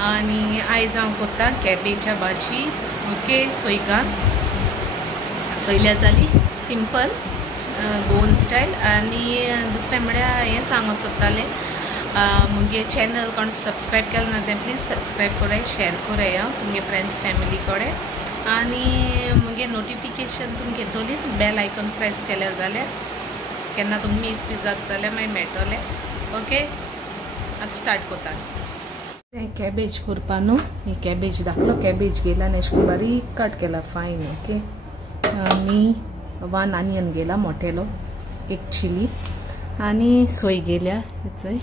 आणि आयज हांव कोत्ता कॅबेजा भाजी ओके सोयका सोयल्या जाली सिंपल गोवन स्टायल आणि दुसरें म्हळ्यार हें सांगूंक सोदतालें मुगे चॅनल कोण सबस्क्रायब केलें ना तें प्लीज सबस्क्रायब कराय शेअर कराय तुमगे फ्रेंड्स फॅमिली कडेन आणि मुगे नोटिफिकेशन तुमगे येतली बेल आयकॉन प्रेस केल्या जाल्यार केन्ना तुमी मिस बी जात जाल्यार मागीर मेळटलें ओके आतां स्टार्ट कोता कॅबेज करपा न्हू ही कॅबेज दाखलो कॅबेज गेला आनी अशें बारीक कट केला फायन ओके आनी 1 आनियन गेला मोटेलो 1 चिली आनी सोय गेल्या थंय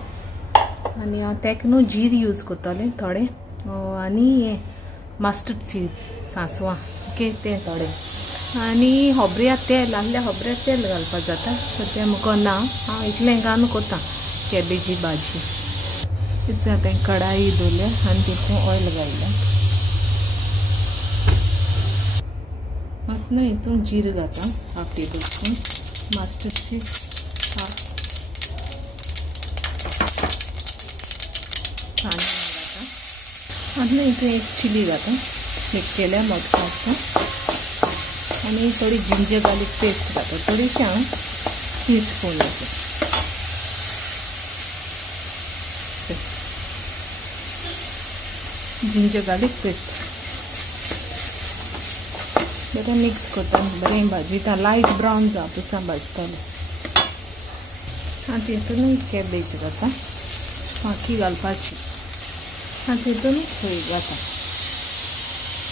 आनी हांव तेका न्हू जीर यूज करतलें थोडे आनी हें मस्टर्ड सीड सांसवां ओके तें थोडे आनी खोबऱ्या तेल आहल्या खोबऱ्या तेल घालपाक जाता सो तें मुको ना हांव इतलें घालून कोता कॅबेजी भाजी इतलें आतां कढाई दवरल्या आनी तितून ऑयल घाललें मात हितून जीर घालता 1/2 टेबल स्पून मस्टर्ड सीड आनी हितून 1 चिली घालता शेक केल्या मोठा आनी थोडी जिंजर गार्लिक पेस्ट घालता थोडीशी हांव टीस्पून जिंजर गार्लिक पेस्ट बरें मिक्स करता बरें भाजयता लायट ब्रावन जावपासा भाजतालें आनी तितून कॅबेज घालता फांकी घालपाची आनी तितून सोय घालता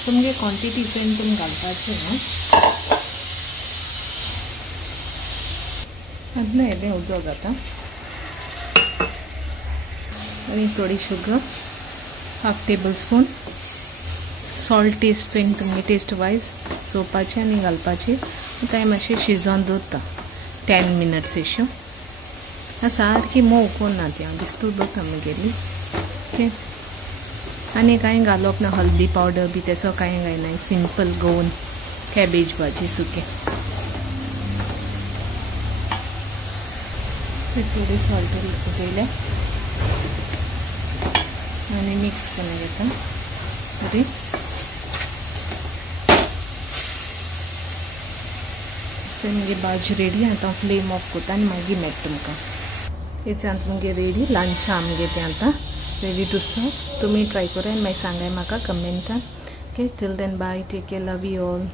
तुमगे क्वॉन्टिटी चेन तुमी घालपाचें न्हू आदलें येदें उदक घालता आनी थोडी sugar 1/2 table spoon salt test chain तुमगे टेस्ट वायज चोवपाचें आनी घालपाचें कांय मातशें शिजोवन दवरता 10 मिनट्स एशें सारकी मोव कोन्ना ती हांव दिसतो दवरता मुगेली ओके आनी कांय घालप ना हल्दी पावडर बी तेसो कांय घायना सिंपल गोवन कॅबेज भाजी सुकें थोडी सॉल्ट घातलें आनी मिक्स करून घेता बरी मुगे भाजी रेडी आतां फ्लेम ऑफ करता आनी मागीर मेळटा तुमकां हेच मुगे रेडी लंच आमगे तें आतां रेडी टू सर्व तुमी ट्राय कराय मागीर सांगाय म्हाका कमेंटान okay till then bye take care love you all